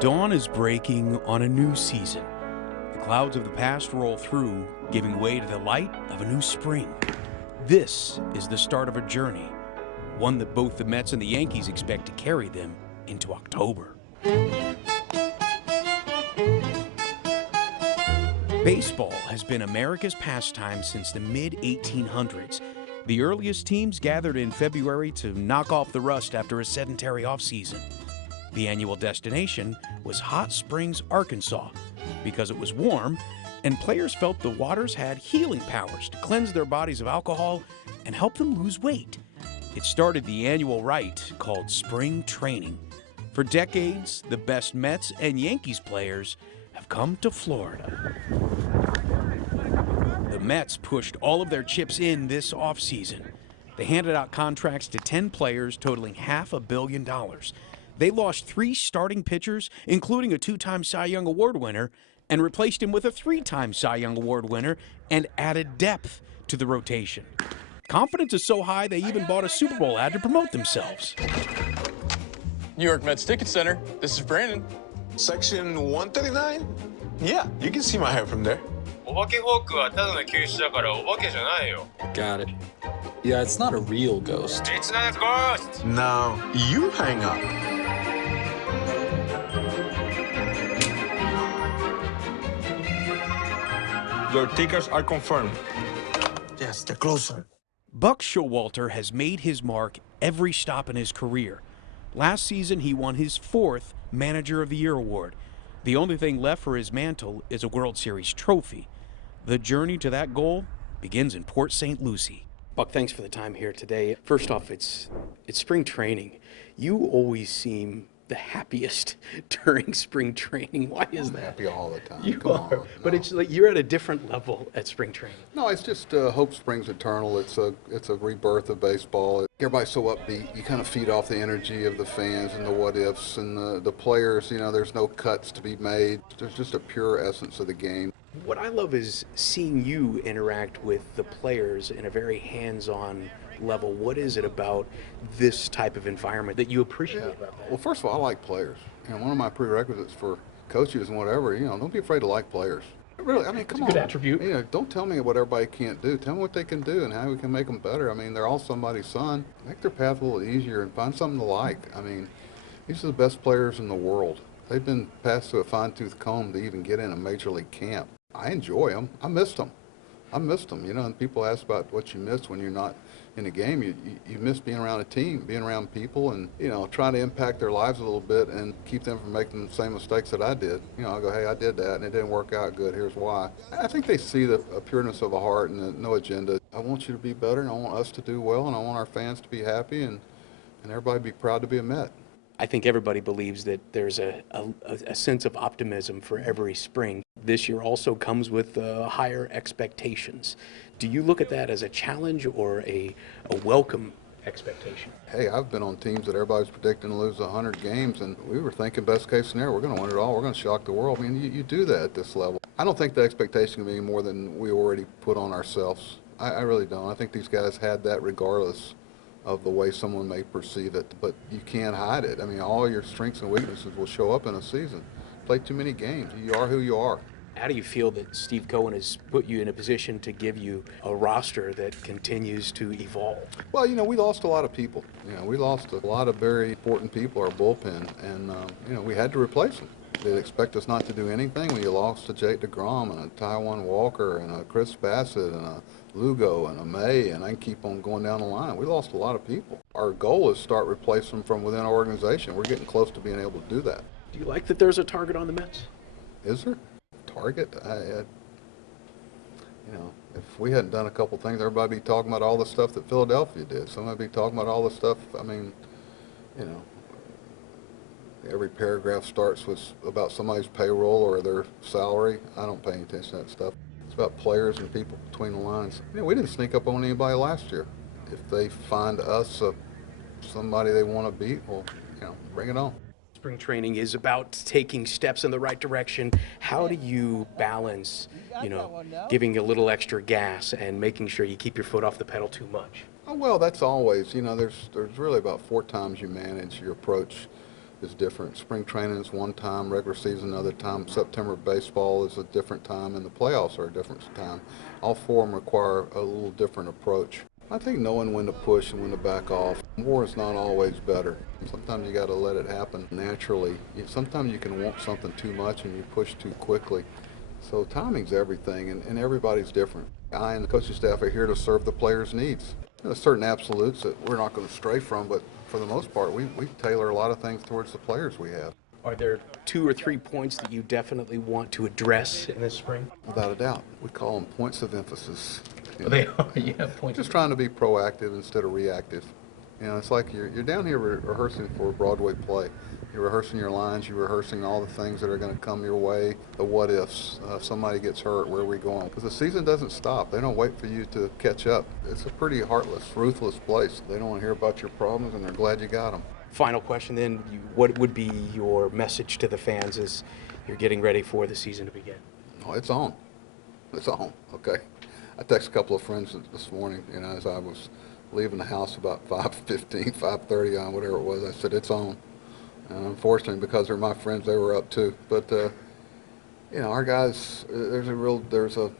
Dawn is breaking on a new season. The clouds of the past roll through, giving way to the light of a new spring. This is the start of a journey, one that both the Mets and the Yankees expect to carry them into October. Baseball has been America's pastime since the mid-1800s. The earliest teams gathered in February to knock off the rust after a sedentary offseason. The annual destination was Hot Springs, Arkansas, because it was warm and players felt the waters had healing powers to cleanse their bodies of alcohol and help them lose weight. It started the annual rite called spring training. For decades, the best Mets and Yankees players have come to Florida. The Mets pushed all of their chips in this offseason. They handed out contracts to 10 players totaling $500 million. They lost 3 starting pitchers, including a 2-time Cy Young Award winner, and replaced him with a 3-time Cy Young Award winner and added depth to the rotation. Confidence is so high they even bought a Super Bowl ad to promote themselves. New York Mets Ticket Center. This is Brandon. Section 139? Yeah, you can see my hair from there. お化けフォークはただの球種だからお化けじゃないよ。 Got it. Yeah, it's not a real ghost. It's not a ghost! Now, you hang up. Your tickets are confirmed. Yes, they're closer. Buck Showalter has made his mark every stop in his career. Last season, he won his 4th Manager of the Year award. The only thing left for his mantle is a World Series trophy. The journey to that goal begins in Port St. Lucie. Buck, thanks for the time here today. First off, it's spring training. You always seem the happiest during spring training. Why is that? Happy all the time. You Come are, on, but no. it's like you're at a different level at spring training. No, it's just hope springs eternal. It's a rebirth of baseball. Everybody's so upbeat. You kind of feed off the energy of the fans and the what ifs and the players. You know, there's no cuts to be made. There's just a pure essence of the game. What I love is seeing you interact with the players in a very hands-on level. What is it about this type of environment that you appreciate about that? Well, first of all, I like players. You know, one of my prerequisites for coaches and whatever, you know, don't be afraid to like players. Really, I mean, come on. It's a good attribute. You know, don't tell me what everybody can't do. Tell me what they can do and how we can make them better. I mean, they're all somebody's son. Make their path a little easier and find something to like. I mean, these are the best players in the world. They've been passed through a fine-tooth comb to even get in a major league camp. I enjoy them. I missed them. You know, and people ask about what you miss when you're not in a game. You miss being around a team, being around people, and, you know, trying to impact their lives a little bit and keep them from making the same mistakes that I did. You know, I go, hey, I did that, and it didn't work out good. Here's why. I think they see the pureness of a heart and no agenda. I want you to be better, and I want us to do well, and I want our fans to be happy, and everybody be proud to be a Met. I think everybody believes that there's a sense of optimism for every spring. This year also comes with higher expectations. Do you look at that as a challenge or a welcome expectation? Hey, I've been on teams that everybody's predicting to lose 100 games, and we were thinking best case scenario, we're going to win it all. We're going to shock the world. I mean, you do that at this level. I don't think the expectation can be any more than we already put on ourselves. I really don't. I think these guys had that regardless of the way someone may perceive it, but you can't hide it. I mean, all your strengths and weaknesses will show up in a season. Play too many games. You are who you are. How do you feel that Steve Cohen has put you in a position to give you a roster that continues to evolve? Well, you know, we lost a lot of people. You know, we lost a lot of very important people, our bullpen, and, you know, we had to replace them. They'd expect us not to do anything when you lost a Jake DeGrom and a Taijuan Walker and a Chris Bassett and a Lugo and a May, and I can keep on going down the line. We lost a lot of people. Our goal is to start replacing them from within our organization. We're getting close to being able to do that. Do you like that there's a target on the Mets? Is there? Target? You know, if we hadn't done a couple things, everybody would be talking about all the stuff that Philadelphia did. Somebody would be talking about all the stuff, I mean, you know, every paragraph starts with about somebody's payroll or their salary. I don't pay any attention to that stuff. It's about players and people between the lines. You know, we didn't sneak up on anybody last year. If they find us somebody they want to beat, well, you know, bring it on. Spring training is about taking steps in the right direction. How do you balance, you know, giving a little extra gas and making sure you keep your foot off the pedal too much? Oh, well, that's always, you know, there's really about 4 times you manage your approach is different. Spring training is one time, regular season another time. September baseball is a different time, and the playoffs are a different time. All four of them require a little different approach. I think knowing when to push and when to back off. More is not always better. Sometimes you got to let it happen naturally. Sometimes you can want something too much and you push too quickly. So timing's everything, and everybody's different. I and the coaching staff are here to serve the players' needs. There's certain absolutes that we're not going to stray from, but for the most part, we tailor a lot of things towards the players we have. Are there 2 or 3 points that you definitely want to address in this spring? Without a doubt. We call them points of emphasis. They are, yeah, points. Just trying to be proactive instead of reactive. It's like you're down here rehearsing for a Broadway play. You're rehearsing your lines, you're rehearsing all the things that are going to come your way, the what ifs. If somebody gets hurt, where are we going? Because the season doesn't stop. They don't wait for you to catch up. It's a pretty heartless, ruthless place. They don't want to hear about your problems, and they're glad you got them. Final question then, what would be your message to the fans as you're getting ready for the season to begin? Oh, it's on. It's on, okay? I texted a couple of friends this morning, as I was leaving the house about 5:15, 5:30 on, whatever it was. I said, it's on. And unfortunately, because they're my friends, they were up too. But, our guys, there's a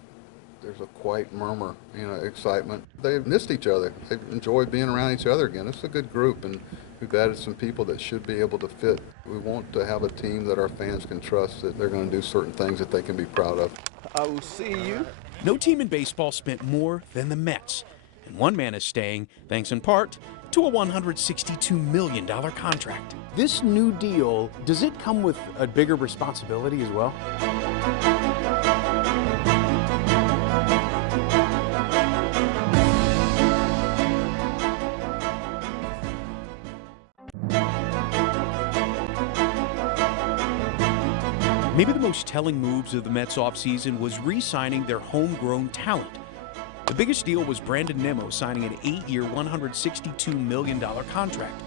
quiet murmur, excitement. They've missed each other. They've enjoyed being around each other again. It's a good group, and we've added some people that should be able to fit. We want to have a team that our fans can trust, that they're going to do certain things that they can be proud of. I will see you. No team in baseball spent more than the Mets, and one man is staying thanks in part to a $162 million contract. This new deal, does it come with a bigger responsibility as well? Maybe the most telling moves of the Mets offseason was re-signing their homegrown talent. The biggest deal was Brandon Nimmo signing an 8-year, $162 million contract.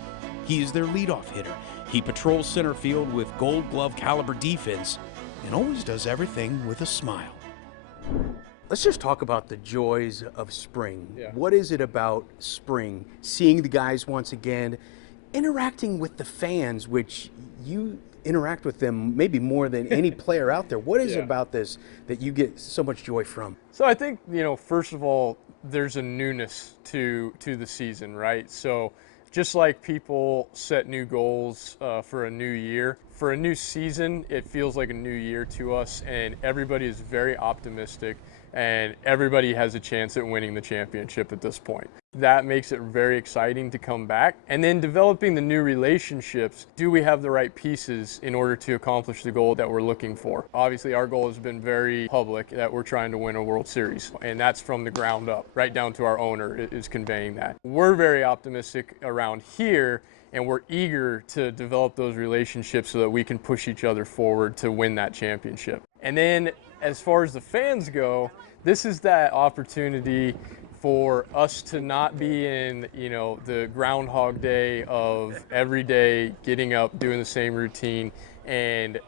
He is their leadoff hitter. He patrols center field with Gold Glove caliber defense and always does everything with a smile. Let's just talk about the joys of spring. Yeah. What is it about spring? Seeing the guys once again, interacting with the fans, which you interact with them maybe more than any player out there. What is it about this that you get so much joy from? So I think, first of all, there's a newness to the season, right? So just like people set new goals for a new year, for a new season, it feels like a new year to us, and everybody is very optimistic, and everybody has a chance at winning the championship at this point. That makes it very exciting to come back. And then developing the new relationships. Do we have the right pieces in order to accomplish the goal that we're looking for? Obviously, our goal has been very public, that we're trying to win a World Series. And that's from the ground up, right down to our owner is conveying that. We're very optimistic around here, and we're eager to develop those relationships so that we can push each other forward to win that championship. And then as far as the fans go, this is that opportunity for us to not be in, the Groundhog Day of every day getting up, doing the same routine, and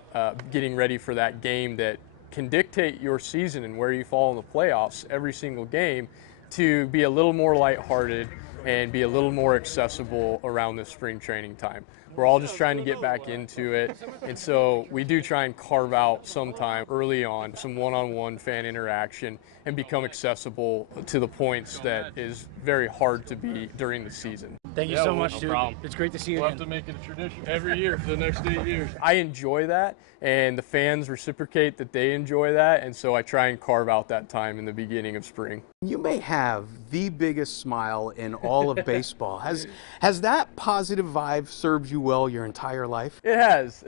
getting ready for that game that can dictate your season and where you fall in the playoffs every single game, to be a little more lighthearted and be a little more accessible around this spring training time. We're all just trying to get back into it, and so we do try and carve out some time early on, some one-on-one fan interaction, and become accessible to the points that is very hard to be during the season. Thank you so much, no dude. problem. It's great to see you We'll again. have to make it a tradition every year for the next 8 years. I enjoy that, and the fans reciprocate that they enjoy that, and so I try and carve out that time in the beginning of spring. You may have the biggest smile in all of baseball. Has that positive vibe served you well your entire life? It has,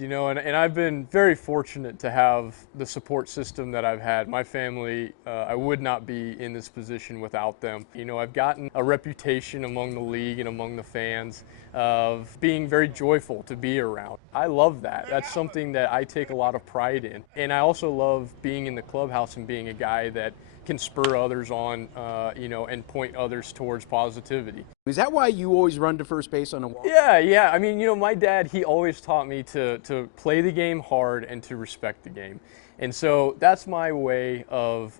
and I've been very fortunate to have the support system that I've had. My family, I would not be in this position without them. I've gotten a reputation among the league and among the fans of being very joyful to be around. I love that. That's something that I take a lot of pride in. And I also love being in the clubhouse and being a guy that can spur others on, and point others towards positivity. Is that why you always run to first base on a walk? Yeah. I mean, my dad, he always taught me to play the game hard and to respect the game. And so that's my way of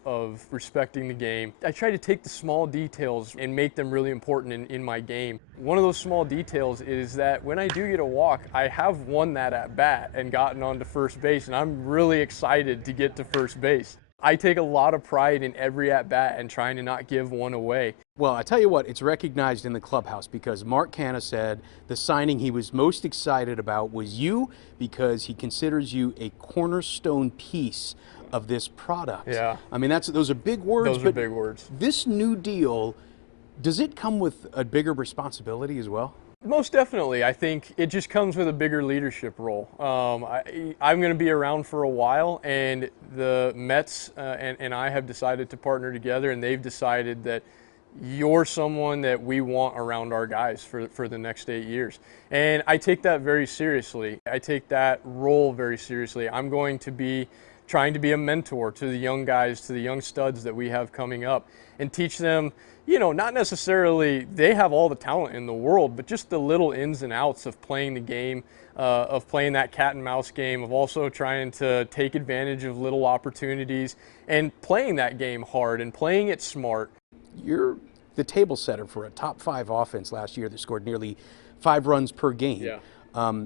respecting the game. I try to take the small details and make them really important in my game. One of those small details is that when I do get a walk, I have won that at bat and gotten onto first base, and I'm really excited to get to first base. I take a lot of pride in every at bat and trying to not give one away. Well, I tell you what, it's recognized in the clubhouse because Mark Canha said the signing he was most excited about was you because he considers you a cornerstone piece of this product. Yeah. I mean, those are big words. Those are big words. This new deal, does it come with a bigger responsibility as well? Most definitely. I think it just comes with a bigger leadership role. I'm going to be around for a while, and the Mets and I have decided to partner together, and they've decided that you're someone that we want around our guys for the next 8 years. And I take that very seriously. I take that role very seriously. I'm going to be trying to be a mentor to the young guys, to the young studs that we have coming up, and teach them, you know, not necessarily they have all the talent in the world, but just the little ins and outs of playing the game, of playing that cat and mouse game, of also trying to take advantage of little opportunities and playing that game hard and playing it smart. You're the table setter for a top 5 offense last year that scored nearly 5 runs per game. Yeah.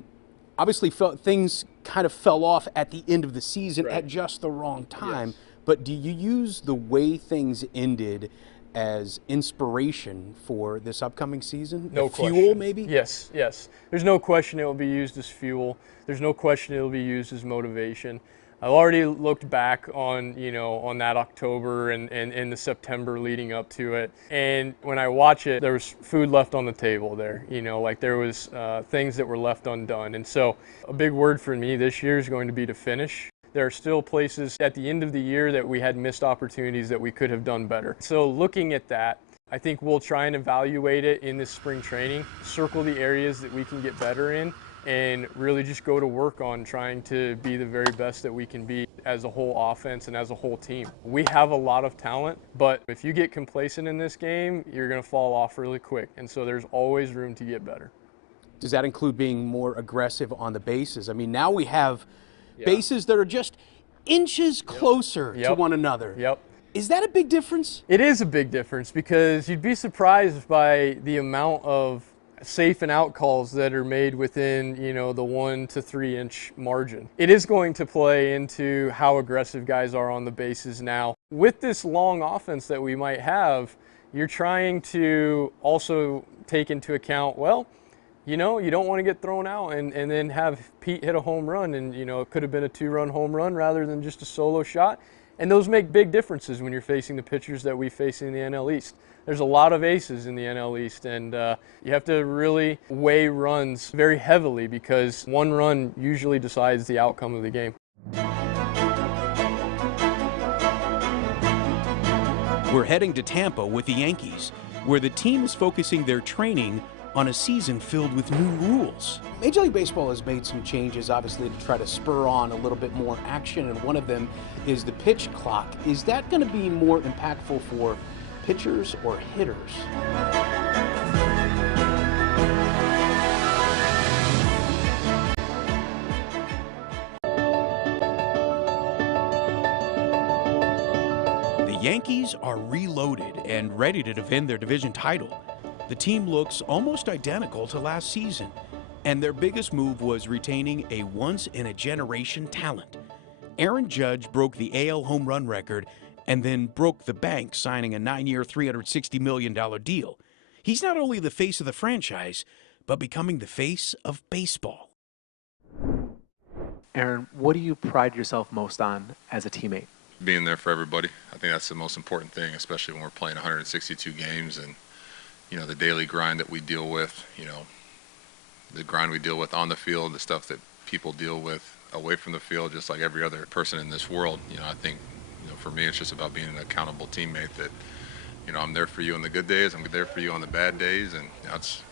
Obviously, things kind of fell off at the end of the season Right. at just the wrong time. Yes. But do you use the way things ended as inspiration for this upcoming season? No fuel, question. maybe? Yes, yes. There's no question it will be used as fuel. There's no question it will be used as motivation. I've already looked back on, you know, on that October and the September leading up to it. And when I watch it, there was food left on the table there. You know, like there was things that were left undone. And so a big word for me this year is going to be to finish. There are still places at the end of the year that we had missed opportunities that we could have done better. So looking at that, I think we'll try and evaluate it in this spring training, circle the areas that we can get better in, and really just go to work on trying to be the very best that we can be as a whole offense and as a whole team. We have a lot of talent, but if you get complacent in this game, you're going to fall off really quick. And so there's always room to get better. Does that include being more aggressive on the bases? I mean, now we have bases that are just inches closer to one another. Yep. Is that a big difference? It is a big difference because you'd be surprised by the amount of safe and out calls that are made within, you know, the 1 to 3 inch margin. It is going to play into how aggressive guys are on the bases now. With this long offense that we might have, you're trying to also take into account, well, you know, you don't want to get thrown out and then have Pete hit a home run and, you know, it could have been a 2-run home run rather than just a solo shot. And those make big differences when you're facing the pitchers that we face in the NL East. There's a lot of aces in the NL East, and you have to really weigh runs very heavily because one run usually decides the outcome of the game. We're heading to Tampa with the Yankees, where the team is focusing their training on a season filled with new rules. Major League Baseball has made some changes, obviously, to try to spur on a little bit more action, and one of them is the pitch clock. Is that going to be more impactful for pitchers or hitters? The Yankees are reloaded and ready to defend their division title. The team looks almost identical to last season, and their biggest move was retaining a once-in-a-generation talent. Aaron Judge broke the AL home run record and then broke the bank, signing a 9-year, $360 million deal. He's not only the face of the franchise, but becoming the face of baseball. Aaron, what do you pride yourself most on as a teammate? Being there for everybody. I think that's the most important thing, especially when we're playing 162 games and, you know, the daily grind that we deal with, you know, the grind we deal with on the field, the stuff that people deal with away from the field, just like every other person in this world. You know, I think, you know, for me, it's just about being an accountable teammate that, you know, I'm there for you on the good days, I'm there for you on the bad days, and that's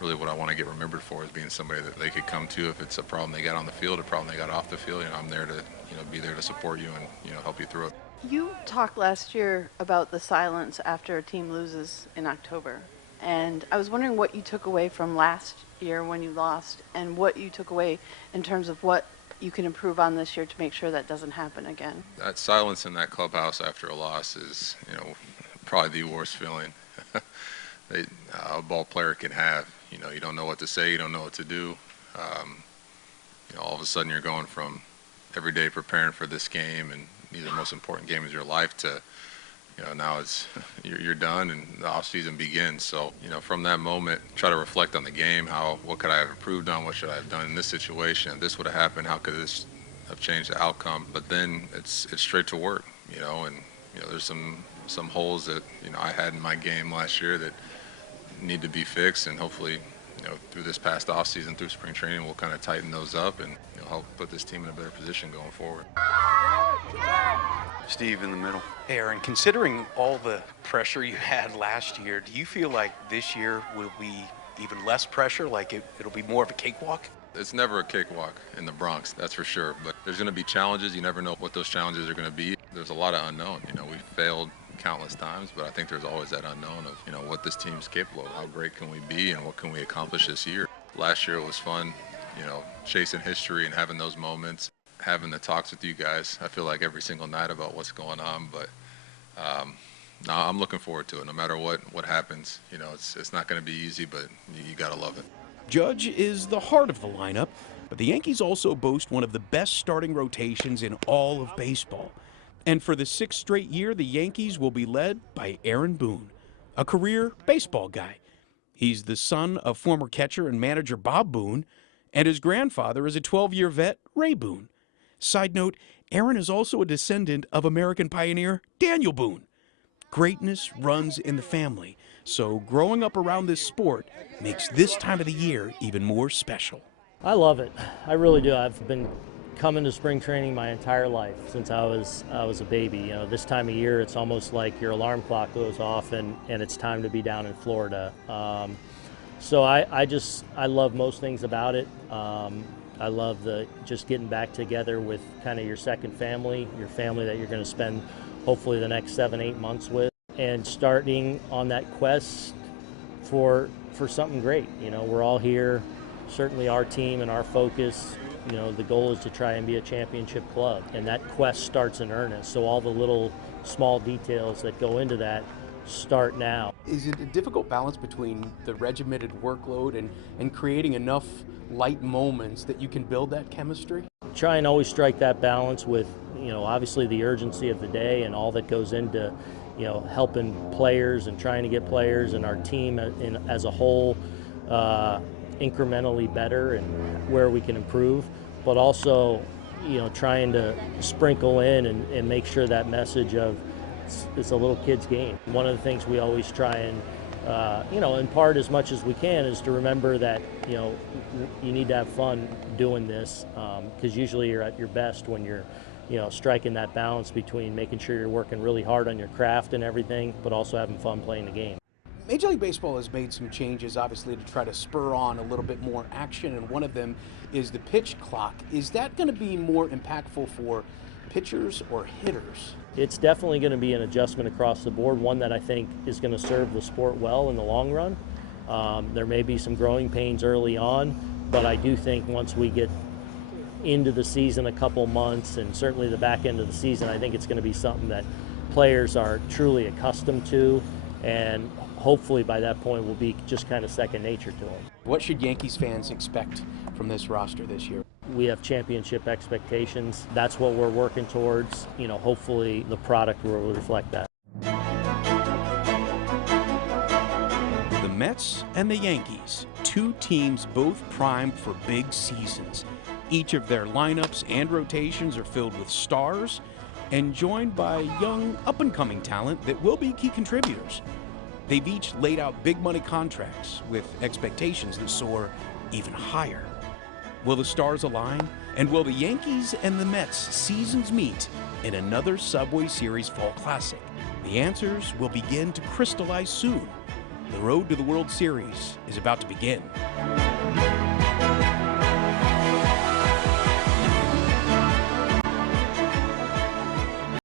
really what I want to get remembered for, is being somebody that they could come to if it's a problem they got on the field, a problem they got off the field. You know, I'm there to, you know, be there to support you and, you know, help you through it. You talked last year about the silence after a team loses in October, and I was wondering what you took away from last year when you lost and what you took away in terms of what you can improve on this year to make sure that doesn't happen again. That silence in that clubhouse after a loss is, you know, probably the worst feeling. a ball player can have. You know, you don't know what to say, you don't know what to do. You know, all of a sudden you're going from every day preparing for this game, and these are the most important games of your life, to, you know, now it's you're done and the off season begins. So, you know, from that moment, try to reflect on the game. What could I have improved on? What should I have done in this situation? If this would have happened, how could this have changed the outcome? But then it's straight to work, you know, and you know, there's some holes that, you know, I had in my game last year that need to be fixed, and hopefully, you know, through this past off season, through spring training, we'll kind of tighten those up and, you know, help put this team in a better position going forward. Steve in the middle. Hey, Aaron, considering all the pressure you had last year, do you feel like this year will be even less pressure, like it'll be more of a cakewalk? It's never a cakewalk in the Bronx, that's for sure. But there's going to be challenges. You never know what those challenges are going to be. There's a lot of unknown. You know, we've failed countless times, but I think there's always that unknown of, you know, what this team's capable of. How great can we be, and what can we accomplish this year? Last year it was fun, you know, chasing history and having those moments, having the talks with you guys. I feel like every single night about what's going on, but no, I'm looking forward to it. No matter what happens, you know, it's not going to be easy, but you got to love it. Judge is the heart of the lineup, but the Yankees also boast one of the best starting rotations in all of baseball. And for the 6th straight year, the Yankees will be led by Aaron Boone, a career baseball guy. He's the son of former catcher and manager Bob Boone, and his grandfather is a 12-year vet, Ray Boone. Side note, Aaron is also a descendant of American pioneer Daniel Boone. Greatness runs in the family, so growing up around this sport makes this time of the year even more special. I love it. I really do. I've been coming to spring training my entire life since I was a baby. You know, this time of year, it's almost like your alarm clock goes off and it's time to be down in Florida. So I love most things about it. I love just getting back together with kind of your second family, your family that you're going to spend hopefully the next 7-8 months with, and starting on that quest for something great. You know, we're all here, certainly our team and our focus, you know, the goal is to try and be a championship club, and that quest starts in earnest. So all the little small details that go into that start now. Is it a difficult balance between the regimented workload and creating enough light moments that you can build that chemistry? Try and always strike that balance with, you know, obviously the urgency of the day and all that goes into, you know, helping players and trying to get players and our team as a whole incrementally better and where we can improve, but also, you know, trying to sprinkle in and make sure that message of it's a little kid's game. One of the things we always try and you know, impart as much as we can is to remember that, you know, you need to have fun doing this, because usually you're at your best when you're, you know, striking that balance between making sure you're working really hard on your craft and everything, but also having fun playing the game. Major League Baseball has made some changes, obviously, to try to spur on a little bit more action, and one of them is the pitch clock. Is that going to be more impactful for pitchers or hitters? It's definitely going to be an adjustment across the board, one that I think is going to serve the sport well in the long run. There may be some growing pains early on, but I do think once we get into the season a couple months, and certainly the back end of the season, I think it's going to be something that players are truly accustomed to, and hopefully by that point will be just kind of second nature to them. What should Yankees fans expect from this roster this year? We have championship expectations. That's what we're working towards. You know, hopefully the product will reflect that. The Mets and the Yankees, two teams both primed for big seasons. Each of their lineups and rotations are filled with stars and joined by young, up-and-coming talent that will be key contributors. They've each laid out big money contracts with expectations that soar even higher. Will the stars align? And will the Yankees and the Mets seasons meet in another Subway Series Fall Classic? The answers will begin to crystallize soon. The road to the World Series is about to begin.